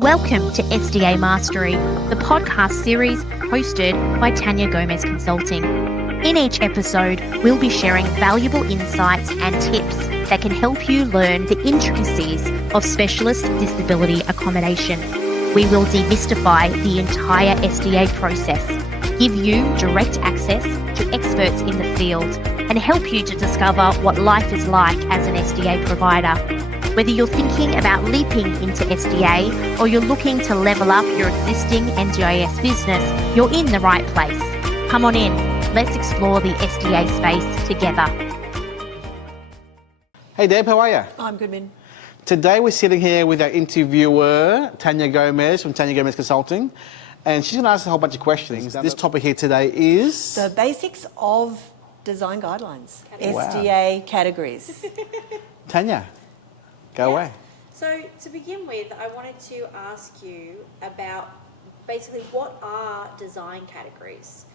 Welcome to SDA Mastery, the podcast series hosted by Tania Gomez Consulting. In each episode, we'll be sharing valuable insights and tips that can help you learn the intricacies of Specialist Disability Accommodation. We will demystify the entire SDA process, give you direct access to experts in the field, and help you to discover what life is like as an SDA provider. Whether you're thinking about leaping into SDA or you're looking to level up your existing NDIS business, you're in the right place. Come on in, let's explore the SDA space together. Hey Deb, how are you? I'm good, Minh. Today we're sitting here with our interviewer, Tania Gomez from Tania Gomez Consulting, and she's going to ask a whole bunch of questions. This topic here today is... The basics of design guidelines, Wow. SDA categories. Tania, go away. So to begin with, I wanted to ask you about basically what are design categories?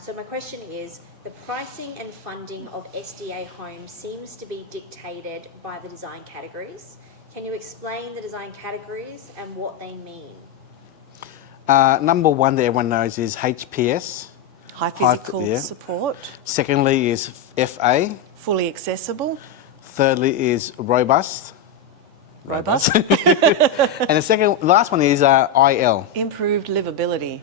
So my question is, the pricing and funding of SDA homes seems to be dictated by the design categories. Can you explain the design categories and what they mean? Number one that everyone knows is HPS. High physical support. Secondly is FA. Fully accessible. Thirdly is robust. Robust. And the last one is IL. Improved livability.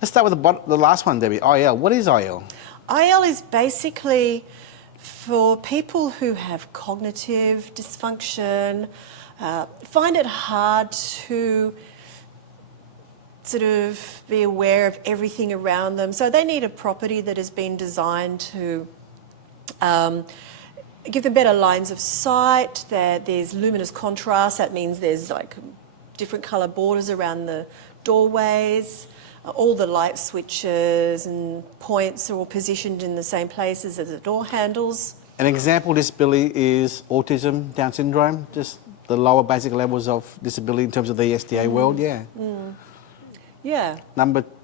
Let's start with the last one, Debbie. IL. What is IL? IL is basically for people who have cognitive dysfunction, find it hard to sort of be aware of everything around them. So they need a property that has been designed to give them better lines of sight, that there's luminous contrast. That means there's like different colour borders around the doorways. All the light switches and points are all positioned in the same places as the door handles. An example disability is autism, Down syndrome, just the lower basic levels of disability in terms of the SDA world, yeah. Yeah.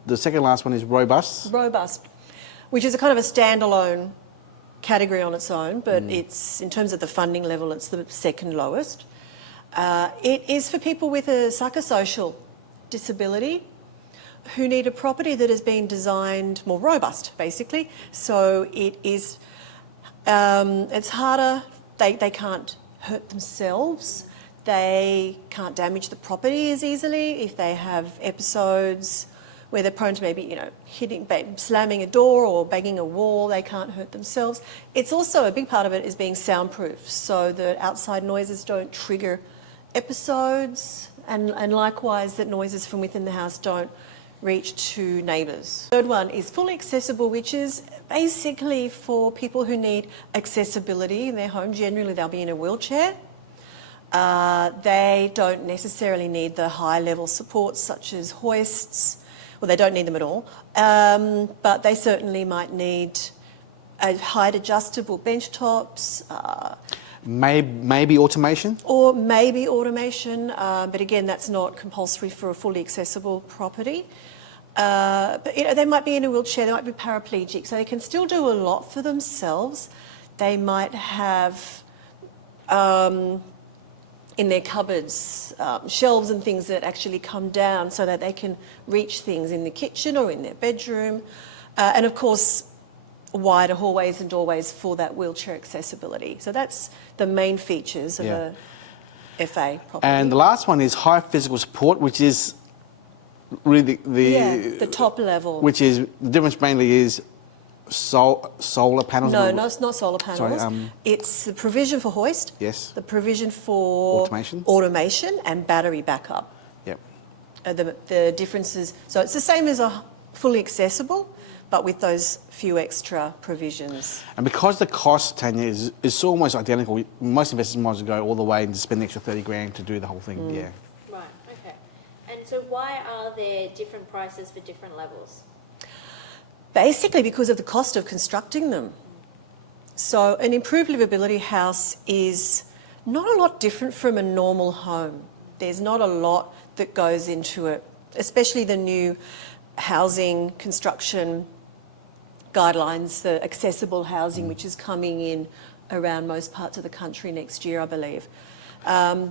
The second last one is robust. Robust, which is a kind of a standalone category on its own, but it's, in terms of the funding level, it's the second lowest. It is for people with a psychosocial disability who need a property that has been designed more robust, basically. So it is, it's harder, they can't hurt themselves, they can't damage the property as easily. If they have episodes where they're prone to maybe, slamming a door or banging a wall, they can't hurt themselves. It's also, a big part of it is being soundproof, so that outside noises don't trigger episodes, and likewise that noises from within the house don't reach to neighbours. Third one is fully accessible, which is basically for people who need accessibility in their home. Generally they'll be in a wheelchair. They don't necessarily need the high level supports such as hoists. Well, they don't need them at all, but they certainly might need height adjustable bench tops. Maybe automation? Or maybe automation, but again, that's not compulsory for a fully accessible property. But they might be in a wheelchair, they might be paraplegic, so they can still do a lot for themselves. They might have in their cupboards shelves and things that actually come down so that they can reach things in the kitchen or in their bedroom. And of course, wider hallways and doorways for that wheelchair accessibility. So that's the main features of a FA property. And the last one is high physical support, which is really the top level. Which is, the difference mainly is solar panels? No, it's not solar panels. Sorry, it's the provision for hoist. Yes. The provision for automation and battery backup. Yep. The differences, so it's the same as a fully accessible, but with those few extra provisions. And because the cost, Tania, is almost identical, most investors might as well go all the way and spend the extra 30 grand to do the whole thing, yeah. Right, okay. And so why are there different prices for different levels? Basically because of the cost of constructing them. So an improved livability house is not a lot different from a normal home. There's not a lot that goes into it, especially the new housing construction guidelines, the accessible housing, which is coming in around most parts of the country next year, I believe.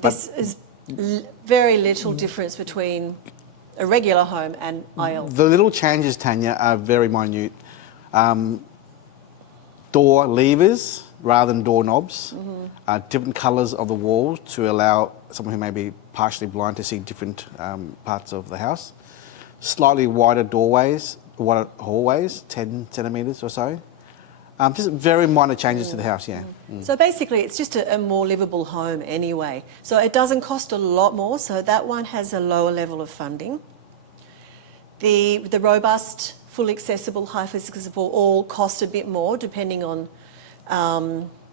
This is Very little difference between a regular home and IL. The little changes, Tanya, are very minute. Door levers rather than doorknobs, different colours of the walls to allow someone who may be partially blind to see different parts of the house. Slightly wider doorways, wider hallways, 10 centimetres or so. Just very minor changes to the house, yeah. So basically it's just a more livable home anyway. So it doesn't cost a lot more, so that one has a lower level of funding. The robust, fully accessible, high physical support all cost a bit more depending on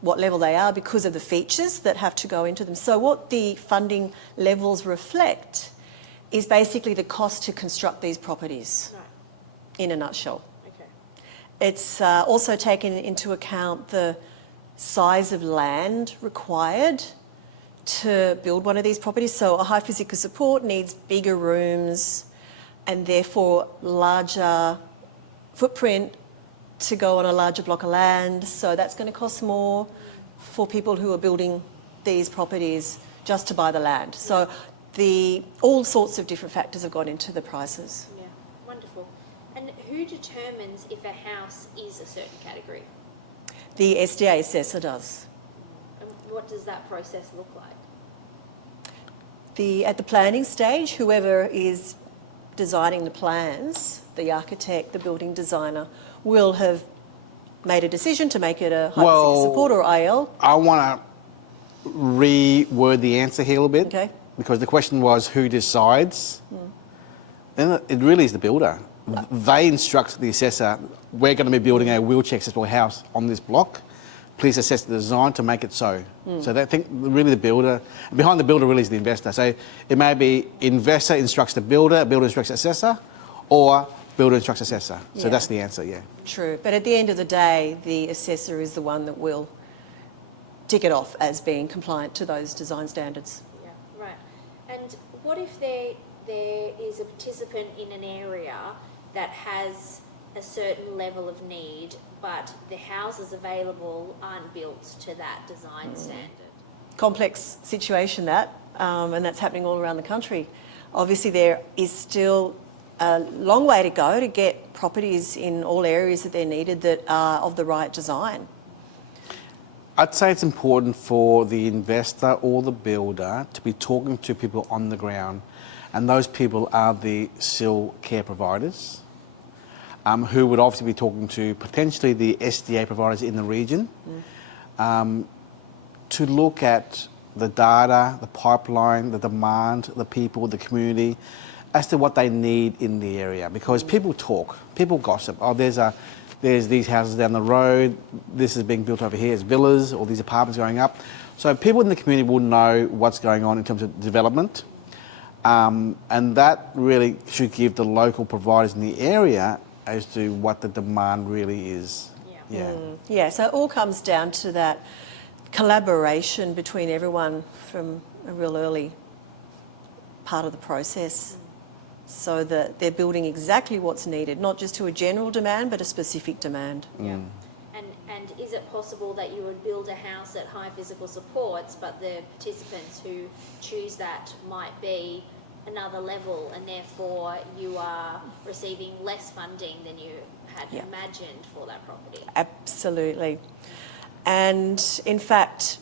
what level they are because of the features that have to go into them. So what the funding levels reflect is basically the cost to construct these properties, in a nutshell. Okay. It's also taken into account the size of land required to build one of these properties. So a high physical support needs bigger rooms and therefore larger footprint to go on a larger block of land. So that's going to cost more for people who are building these properties just to buy the land. So all sorts of different factors have gone into the prices. Yeah, wonderful. And who determines if a house is a certain category? The SDA assessor does. And what does that process look like? At the planning stage, whoever is designing the plans, the architect, the building designer, will have made a decision to make it a high physical support or IL. I want to reword the answer here a little bit. Okay. Because the question was who decides. And it really is the builder. They instruct the assessor, we're going to be building a wheelchair accessible house on this block. Please assess the design to make it so. So I think really the builder, behind the builder really is the investor. So it may be investor instructs the builder instructs the assessor, or builder instructs assessor. So that's the answer, yeah. True. But at the end of the day, the assessor is the one that will tick it off as being compliant to those design standards. Yeah, right. And what if there is a participant in an area that has a certain level of need, but the houses available aren't built to that design standard? Complex situation that, and that's happening all around the country. Obviously there is still a long way to go to get properties in all areas that they're needed that are of the right design. I'd say it's important for the investor or the builder to be talking to people on the ground, and those people are the SIL care providers, who would obviously be talking to potentially the SDA providers in the region, to look at the data, the pipeline, the demand, the people, the community, as to what they need in the area. Because people talk, people gossip. Oh, there's these houses down the road, this is being built over here, it's villas, or these apartments going up. So people in the community will know what's going on in terms of development. And that really should give the local providers in the area as to what the demand really is. Yeah, so it all comes down to that collaboration between everyone from a real early part of the process, so that they're building exactly what's needed, not just to a general demand, but a specific demand. Yeah. And is it possible that you would build a house at high physical supports, but the participants who choose that might be another level, and therefore you are receiving less funding than you had imagined for that property? Absolutely. And in fact,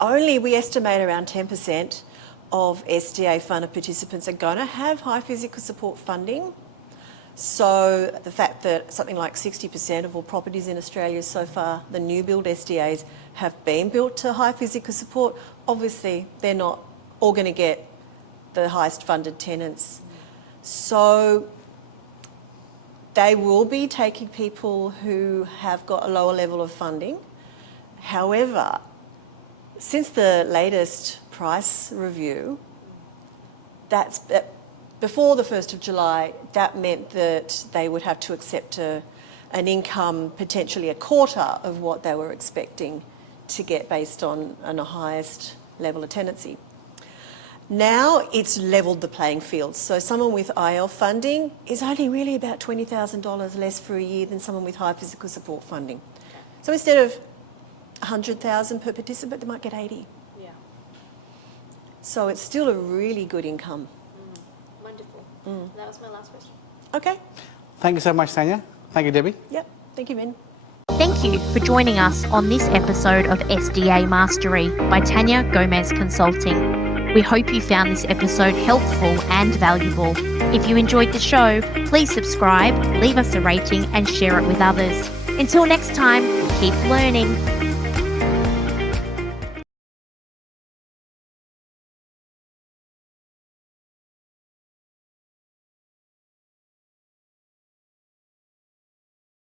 we estimate around 10% of SDA funded participants are going to have high physical support funding. So the fact that something like 60% of all properties in Australia so far, the new build SDAs, have been built to high physical support, obviously they're not all going to get the highest funded tenants. So they will be taking people who have got a lower level of funding. However, since the latest price review, before the 1st of July, that meant that they would have to accept an income potentially a quarter of what they were expecting to get based on a highest level of tenancy. Now it's levelled the playing field. So someone with IL funding is only really about $20,000 less for a year than someone with high physical support funding. So instead of $100,000 per participant, they might get 80. Yeah. So it's still a really good income. Wonderful. That was my last question. Okay. Thank you so much, Tania. Thank you, Debbie. Yep. Thank you, Min. Thank you for joining us on this episode of SDA Mastery by Tania Gomez Consulting. We hope you found this episode helpful and valuable. If you enjoyed the show, please subscribe, leave us a rating and share it with others. Until next time, keep learning.